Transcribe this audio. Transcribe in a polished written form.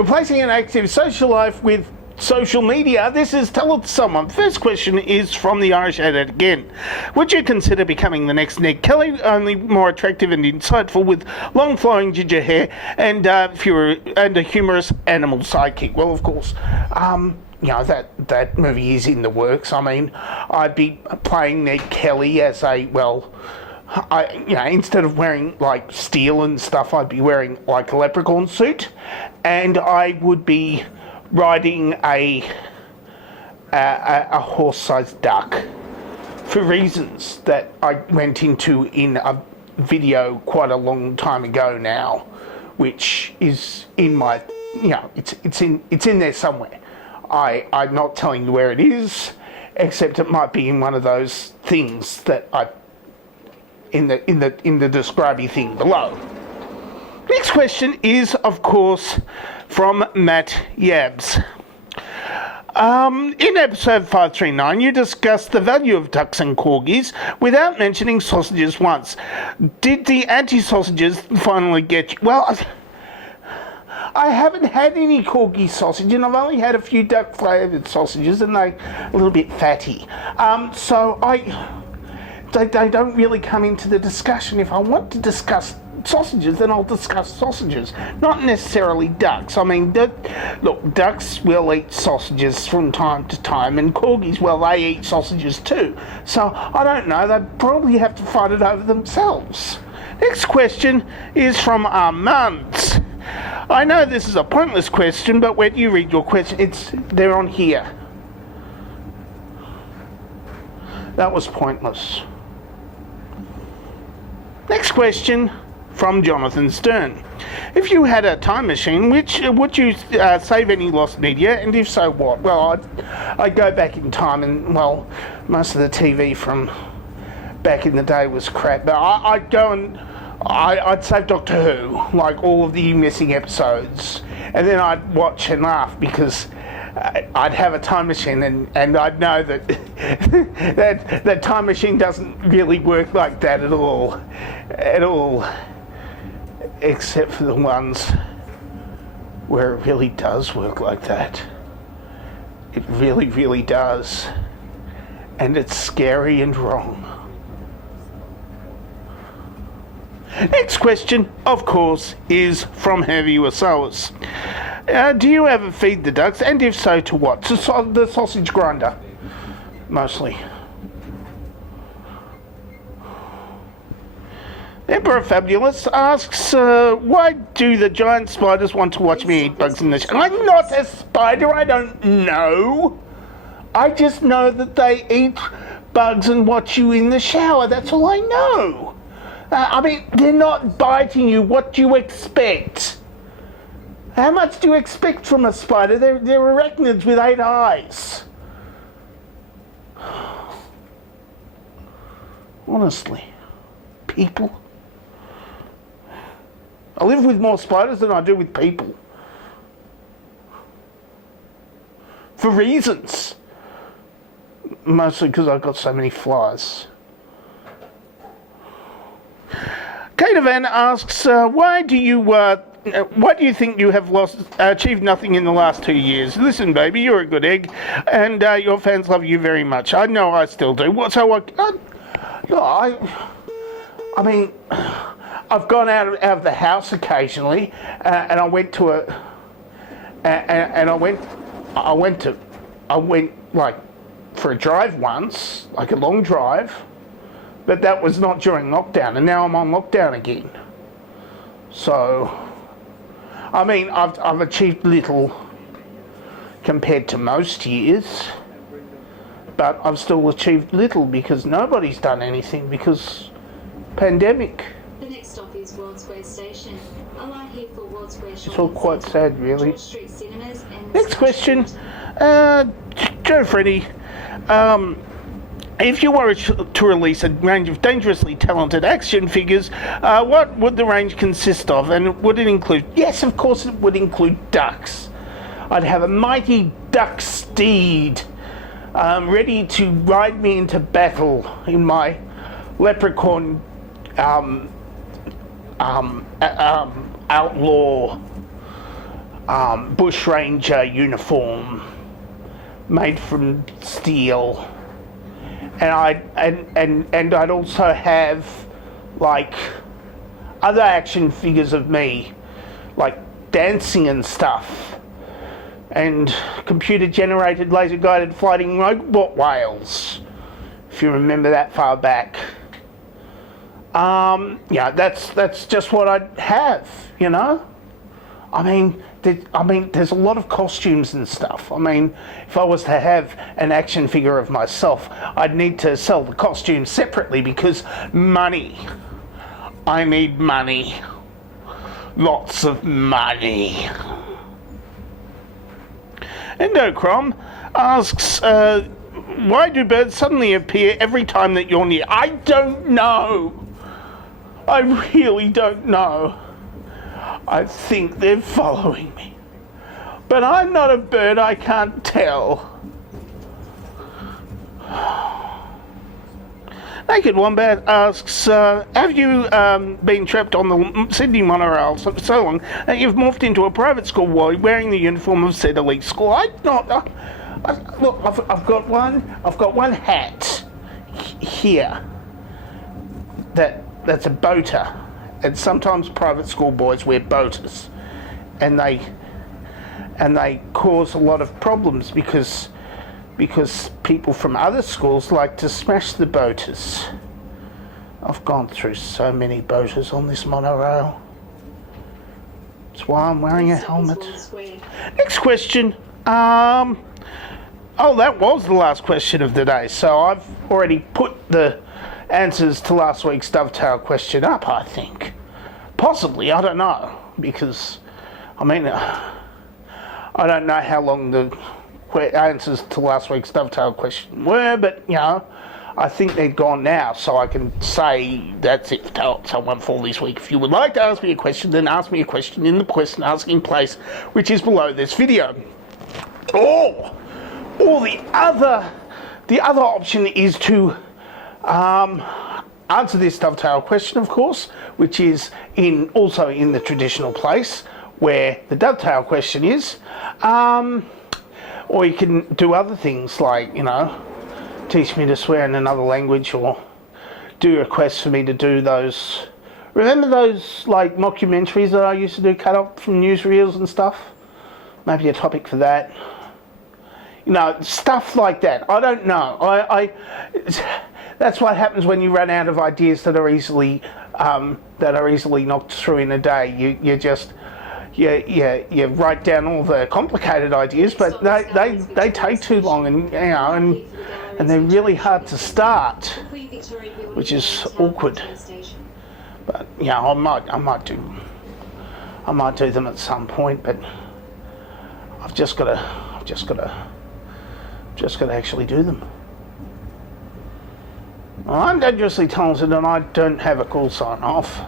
Replacing an active social life with social media. This is Tell It to Someone. First question is from the Irish Edit again. Would you consider becoming the next Ned Kelly, only more attractive and insightful with long flowing ginger hair and a humorous animal sidekick? Well, of course, that movie is in the works. I mean, I'd be playing Ned Kelly as instead of wearing like steel and stuff, I'd be wearing like a leprechaun suit, and I would be riding a horse-sized duck for reasons that I went into in a video quite a long time ago now, which is in my, it's in there somewhere. I'm not telling you where it is, except it might be in one of those things that in the describey thing below. Next question is, of course, from Matt Yabs. In episode 539, you discussed the value of ducks and corgis without mentioning sausages once. Did the anti-sausages finally get you? Well, I haven't had any corgi sausage, and I've only had a few duck-flavoured sausages, and they're a little bit fatty. They don't really come into the discussion. If I want to discuss sausages, then I'll discuss sausages, not necessarily ducks. I mean, look, ducks will eat sausages from time to time, and corgis, well, they eat sausages too. So, I don't know, they'd probably have to fight it over themselves. Next question is from Armand. I know this is a pointless question, but when you read your question, they're on here. That was pointless. Next question from Jonathan Stern. If you had a time machine, would you save any lost media, and if so, what? Well, I'd go back in time, and well, most of the TV from back in the day was crap, but I'd go and I'd save Doctor Who, like all of the missing episodes, and then I'd watch and laugh because I'd have a time machine, and I'd know that that time machine doesn't really work like that at all, except for the ones where it really does work like that. It really, really does, and it's scary and wrong. Next question, of course, is from Hervey Wasawas. Do you ever feed the ducks, and if so, to what? To the sausage grinder, mostly. Emperor Fabulous asks, why do the giant spiders want to watch me eat bugs in the shower? I'm not a spider, I don't know. I just know that they eat bugs and watch you in the shower, that's all I know. I mean, they're not biting you, what do you expect? How much do you expect from a spider? They're arachnids with 8 eyes. Honestly, people. I live with more spiders than I do with people. For reasons. Mostly because I've got so many flies. Kate Van asks, why do you think you have achieved nothing in the last 2 years? Listen, baby, you're a good egg, and your fans love you very much. I know I still do. I mean, I've gone out of the house occasionally, and I went like for a drive once, like a long drive, but that was not during lockdown, and now I'm on lockdown again. So, I mean, I've achieved little compared to most years, but I've still achieved little because nobody's done anything because pandemic. The next stop is World Square Station. A line here for World Square Shopping. It's all quite sad, really. And next question, Joe Freddy. If you were to release a range of dangerously talented action figures, what would the range consist of? And would it include... Yes, of course it would include ducks. I'd have a mighty duck steed ready to ride me into battle in my leprechaun outlaw bushranger uniform made from steel, and I'd also have like other action figures of me, like dancing and stuff, and computer generated laser guided fighting robot whales, if you remember that far back. Yeah, that's just what I'd have, you know. I mean, there's a lot of costumes and stuff. I mean, if I was to have an action figure of myself, I'd need to sell the costumes separately because money. I need money. Lots of money. Endocrom asks, why do birds suddenly appear every time that you're near? I don't know. I really don't know. I think they're following me. But I'm not a bird, I can't tell. Naked Wombat asks, have you been trapped on the Sydney monorail so long that you've morphed into a private school boy wearing the uniform of said elite school? Look, I've got one hat here that's a boater, and sometimes private school boys wear boaters, and they cause a lot of problems because people from other schools like to smash the boaters. I've gone through so many boaters on this monorail. That's why I'm wearing a helmet. Next question. Oh, that was the last question of the day. So I've already put the answers to last week's Dovetail question up, I think. Possibly, I don't know. Because, I mean, I don't know how long the answers to last week's Dovetail question were, but, you know, I think they're gone now, so I can say that's it for someone for this week. If you would like to ask me a question, then ask me a question in the question asking place, which is below this video. Or the other option is to answer this Dovetail question, of course, which is also in the traditional place where the Dovetail question is. Or you can do other things like, you know, teach me to swear in another language, or do requests for me to do those. Remember those like mockumentaries that I used to do cut up from newsreels and stuff? Maybe a topic for that. You know, stuff like that. I don't know. That's what happens when you run out of ideas that are easily knocked through in a day. You write down all the complicated ideas, but they take too long, and you know, and they're really hard to start, which is awkward. But yeah, I might do them at some point, but I've just got to actually do them. Well, I'm dangerously talented, and I don't have a cool sign off.